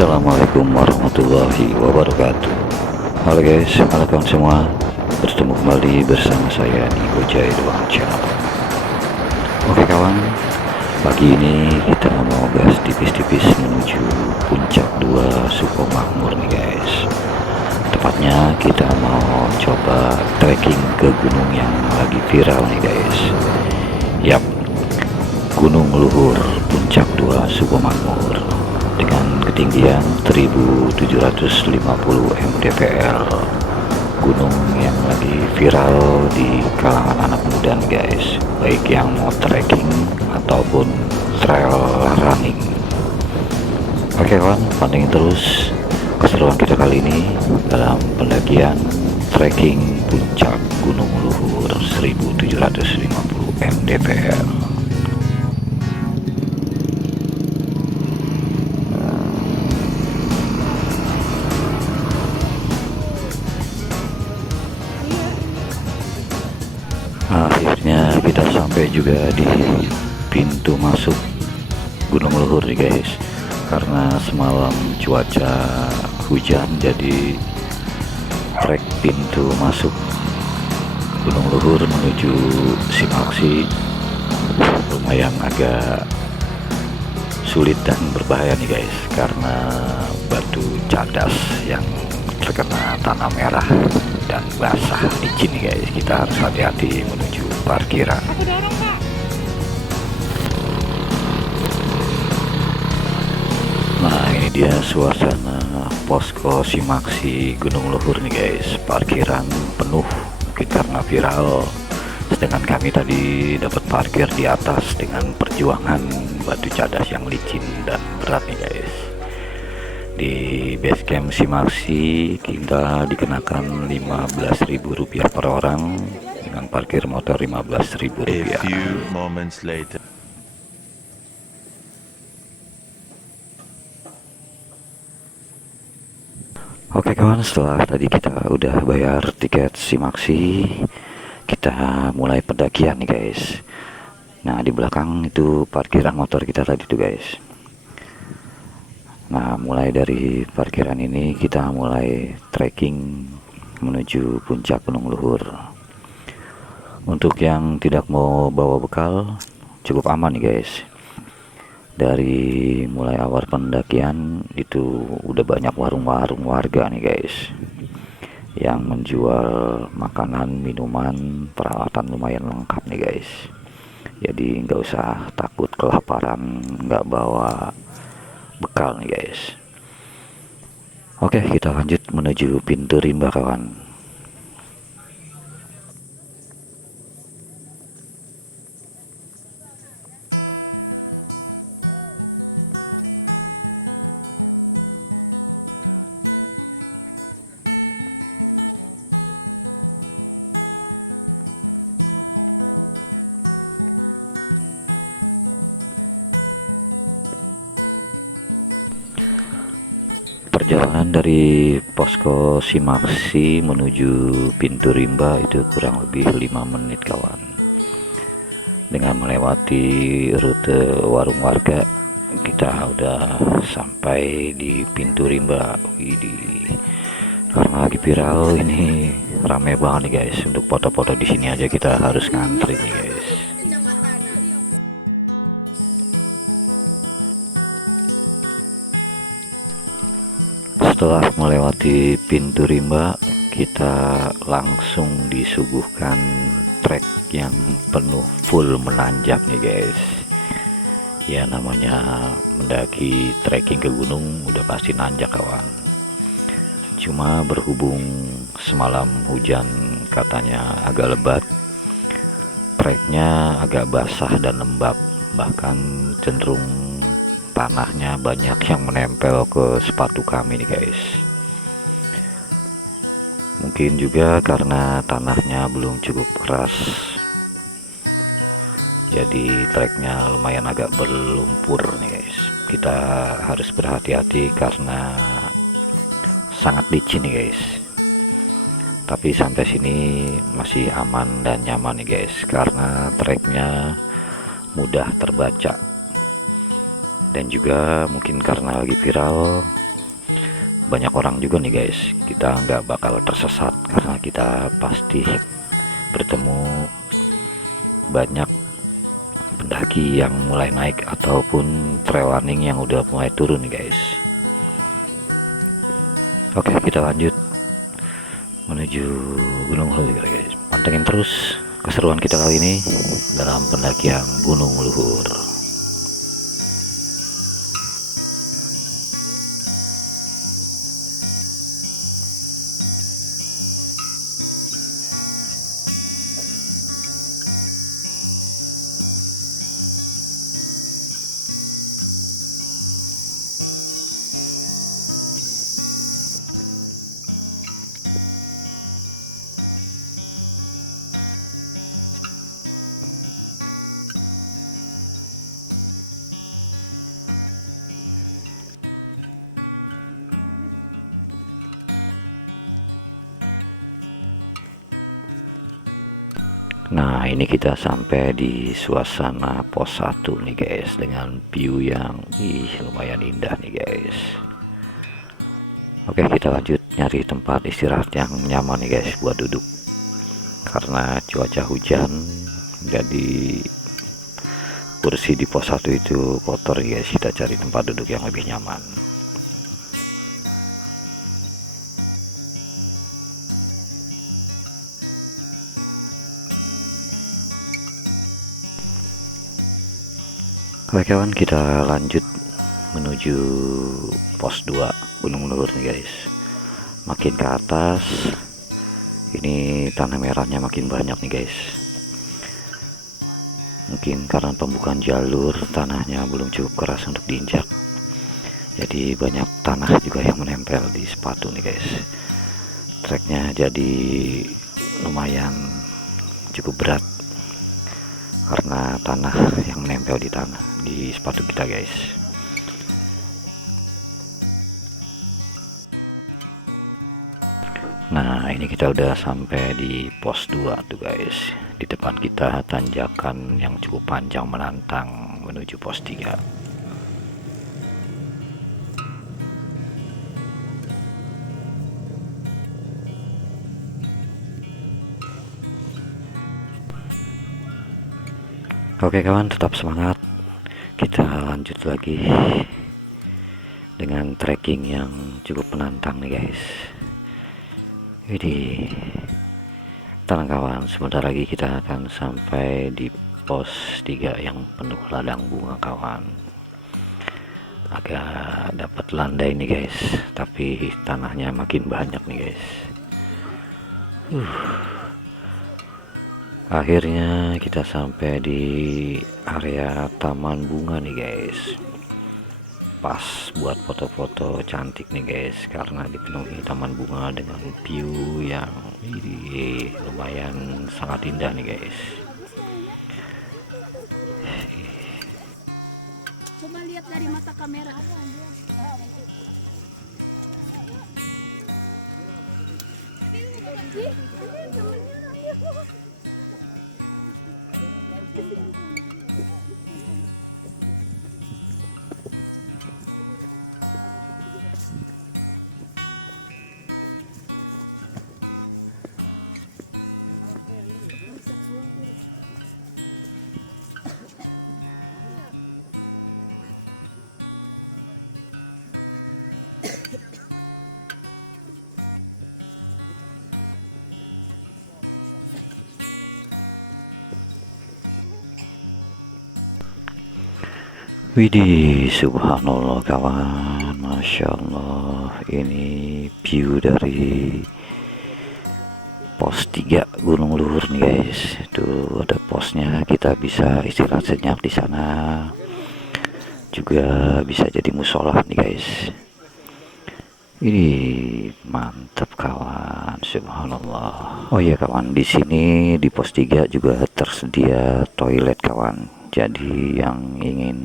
Assalamualaikum warahmatullahi wabarakatuh. Halo guys, halo kawan semua. Bertemu kembali bersama saya di Gojai Doang Channel. Oke kawan, pagi ini kita mau gas tipis-tipis menuju puncak 2 Sukomakmur nih guys. Tepatnya kita mau coba trekking ke gunung yang lagi viral nih guys. Yap, Gunung Luhur Puncak 2 Sukomakmur dengan ketinggian 1750 mdpl. Gunung yang lagi viral di kalangan anak muda nih guys, baik yang mau trekking ataupun trail running. Oke kawan, pantengin terus keseruan kita kali ini dalam pendakian trekking puncak Gunung Luhur 1750 mdpl. Akhirnya kita sampai juga di pintu masuk Gunung Luhur nih guys. Karena semalam cuaca hujan, jadi trek pintu masuk Gunung Luhur menuju Simaksi lumayan agak sulit dan berbahaya nih guys, karena batu cadas yang terkena tanah merah dan basah licin nih guys. Kita harus hati-hati menuju parkiran. Nah, ini dia suasana posko Simaksi Gunung Luhur nih guys. Parkiran penuh mungkin karena viral, sedangkan kami tadi dapat parkir di atas dengan perjuangan batu cadas yang licin dan berat nih guys. Di base camp Simaksi kita dikenakan Rp15.000 per orang dengan parkir motor Rp15.000. A few moments later. Oke kawan, setelah tadi kita udah bayar tiket Simaksi, kita mulai pendakian nih guys. Nah, di belakang itu parkiran motor kita tadi tuh guys. Nah, mulai dari parkiran ini kita mulai trekking menuju puncak Gunung Luhur. Untuk yang tidak mau bawa bekal, cukup aman nih guys. Dari mulai awal pendakian itu udah banyak warung-warung warga nih guys yang menjual makanan, minuman, peralatan lumayan lengkap nih guys. Jadi nggak usah takut kelaparan nggak bawa bekal nih guys. Oke, kita lanjut menuju pintu rimba kawan. Perjalanan dari posko Simaksi menuju pintu rimba itu kurang lebih 5 menit kawan. Dengan melewati rute warung warga, kita udah sampai di pintu rimba. Widih, karena lagi viral ini rame banget nih guys. Untuk foto-foto di sini aja kita harus ngantri nih guys. Setelah melewati pintu rimba, kita langsung disuguhkan trek yang penuh full menanjak nih guys. Ya namanya mendaki trekking ke gunung udah pasti nanjak kawan. Cuma berhubung semalam hujan katanya agak lebat, treknya agak basah dan lembab, bahkan cenderung tanahnya banyak yang menempel ke sepatu kami nih guys. Mungkin juga karena tanahnya belum cukup keras, jadi treknya lumayan agak berlumpur nih guys. Kita harus berhati-hati karena sangat licin nih guys. Tapi sampai sini masih aman dan nyaman nih guys, karena treknya mudah terbaca. Dan juga mungkin karena lagi viral, banyak orang juga nih guys, kita nggak bakal tersesat karena kita pasti bertemu banyak pendaki yang mulai naik ataupun trail running yang udah mulai turun nih guys. Oke, kita lanjut menuju Gunung Luhur guys. Pantengin terus keseruan kita kali ini dalam pendakian Gunung Luhur. Nah, ini kita sampai di suasana pos 1 nih guys, dengan view yang lumayan indah nih guys. Oke, kita lanjut nyari tempat istirahat yang nyaman nih guys buat duduk, karena cuaca hujan jadi kursi di pos 1 itu kotor nih guys. Kita cari tempat duduk yang lebih nyaman. Oke kawan, kita lanjut menuju pos 2 Gunung Luhur nih guys. Makin ke atas ini tanah merahnya makin banyak nih guys. Mungkin karena pembukaan jalur, tanahnya belum cukup keras untuk diinjak, jadi banyak tanah juga yang menempel di sepatu nih guys. Treknya jadi lumayan cukup berat karena tanah yang menempel di sepatu kita guys. Nah, ini kita udah sampai di pos 2 tuh guys. Di depan kita tanjakan yang cukup panjang menantang menuju pos 3. Oke kawan, tetap semangat. Kita lanjut lagi dengan trekking yang cukup menantang nih guys. Jadi tenang kawan, sebentar lagi kita akan sampai di pos 3 yang penuh ladang bunga kawan. Agak dapat landai nih guys, tapi tanahnya makin banyak nih guys. Akhirnya kita sampai di area taman bunga nih guys. Pas buat foto-foto cantik nih guys, karena dipenuhi taman bunga dengan view yang lumayan sangat indah nih guys. Coba lihat dari mata kamera. Widih, subhanallah kawan, masya Allah. Ini view dari pos 3 Gunung Luhur nih guys. Itu ada posnya, kita bisa istirahat sejenak di sana. Juga bisa jadi musola nih guys. Ini mantap kawan, subhanallah. Oh iya kawan, di sini di pos 3 juga tersedia toilet kawan. Jadi yang ingin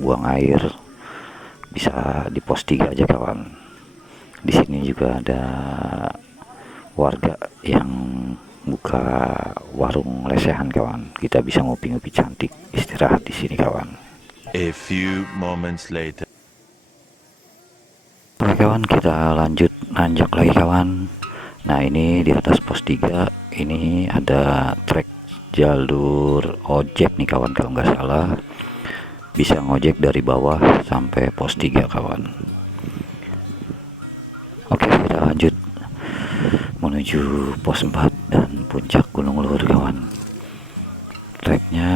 buang air bisa di pos 3 aja kawan. Di sini juga ada warga yang buka warung lesehan kawan. Kita bisa ngopi-ngopi cantik, istirahat di sini kawan. A few moments later. Oke kawan, kita lanjut nanjak lagi kawan. Nah ini di atas pos 3 ini ada trek jalur ojek nih kawan, kalau nggak salah bisa ngojek dari bawah sampai pos 3 kawan. Oke, kita lanjut menuju pos 4 dan puncak Gunung Luhur kawan. Treknya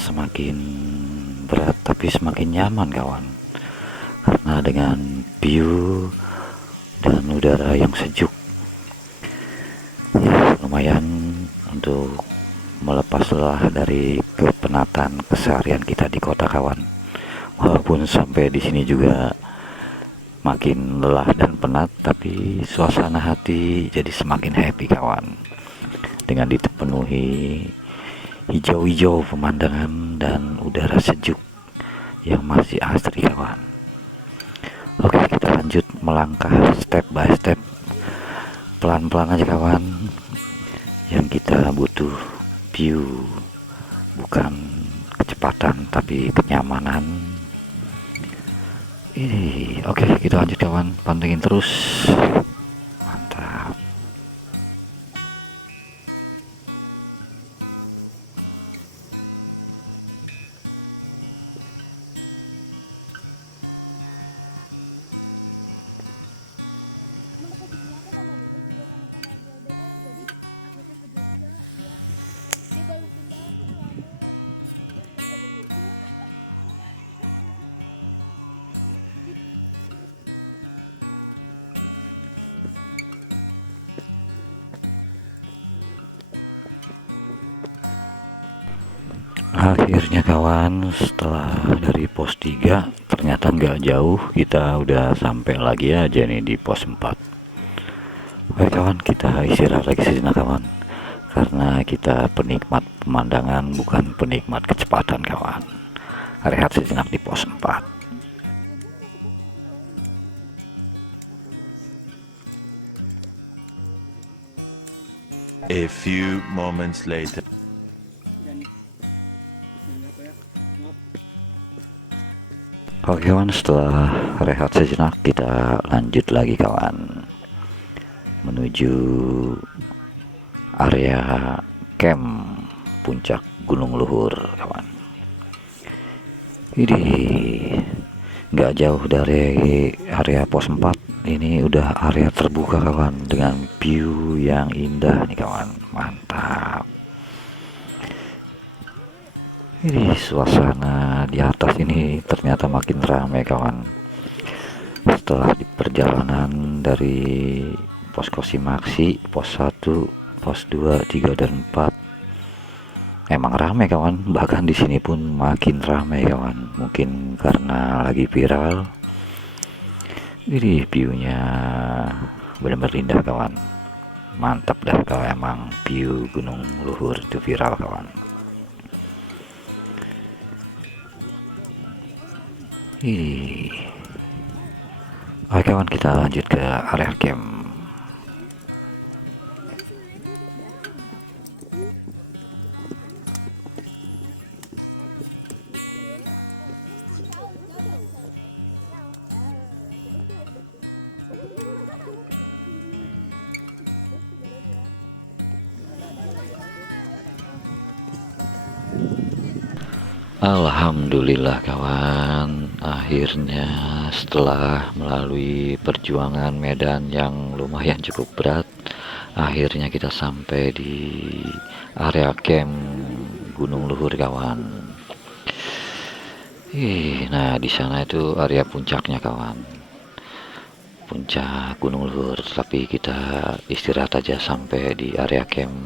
semakin berat tapi semakin nyaman kawan, karena dengan view dan udara yang sejuk ya lumayan untuk melepas lelah dari kepenatan keseharian kita di kota kawan. Walaupun sampai di sini juga makin lelah dan penat, tapi suasana hati jadi semakin happy kawan, dengan dipenuhi hijau-hijau pemandangan dan udara sejuk yang masih asri kawan. Oke, kita lanjut melangkah step by step, pelan-pelan aja kawan. Yang kita butuh view, bukan kecepatan tapi kenyamanan. Oke, kita lanjut kawan, pantengin terus. Mantap. Akhirnya kawan, setelah dari pos 3 ternyata nggak jauh, kita udah sampai lagi aja nih di pos 4. Oke kawan, kita istirahat lagi sejenak kawan, karena kita penikmat pemandangan bukan penikmat kecepatan kawan. Rehat sejenak di pos 4. A few moments later. Oke kawan, setelah rehat sejenak kita lanjut lagi kawan, menuju area camp puncak Gunung Luhur kawan. Ini nggak jauh dari area pos 4, ini udah area terbuka kawan, dengan view yang indah nih kawan. Mantap. Ini suasana di atas ini ternyata makin ramai kawan. Setelah di perjalanan dari pos Kosimaksi, pos 1, pos 2, 3 dan 4 emang ramai kawan. Bahkan di sini pun makin ramai kawan. Mungkin karena lagi viral. Ini view-nya benar-benar indah kawan. Mantap dah kalau emang view Gunung Luhur itu viral kawan. Oke kawan, kita lanjut ke area camp. Alhamdulillah kawan, akhirnya setelah melalui perjuangan medan yang lumayan cukup berat, akhirnya kita sampai di area camp Gunung Luhur kawan. Nah di sana itu area puncaknya kawan, puncak Gunung Luhur. Tapi kita istirahat aja sampai di area camp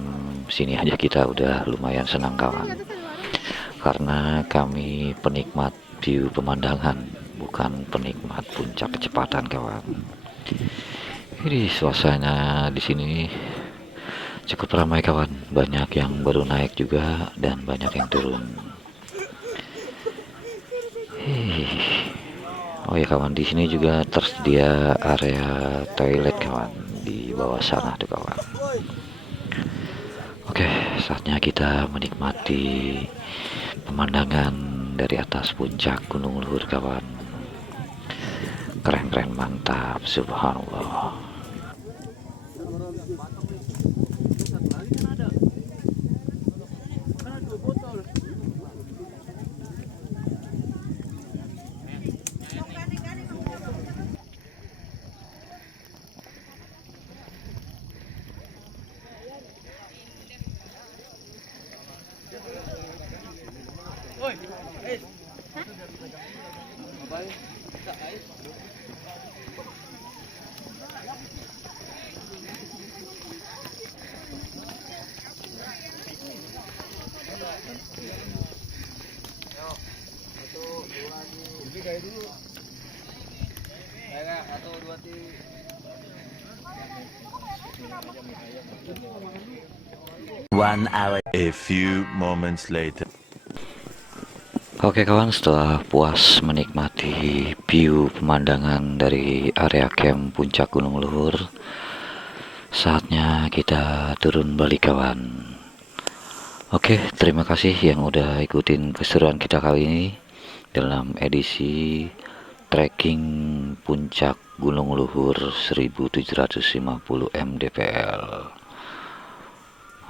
sini aja, kita udah lumayan senang kawan, karena kami penikmat view pemandangan bukan penikmat puncak kecepatan kawan. Ini suasana di sini cukup ramai kawan, banyak yang baru naik juga dan banyak yang turun. Oh ya kawan, di sini juga tersedia area toilet kawan di bawah sana tuh kawan. Oke, saatnya kita menikmati pemandangan dari atas puncak Gunung Luhur kawan. Keren-keren, mantap, subhanallah. One hour. A few moments later. Oke kawan, setelah puas menikmati view pemandangan dari area camp puncak Gunung Luhur, saatnya kita turun balik kawan. Oke, terima kasih yang udah ikutin keseruan kita kali ini dalam edisi trekking puncak Gunung Luhur 1750 mdpl.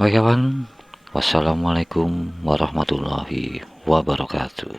Oke kawan, wassalamualaikum warahmatullahi wabarakatuh.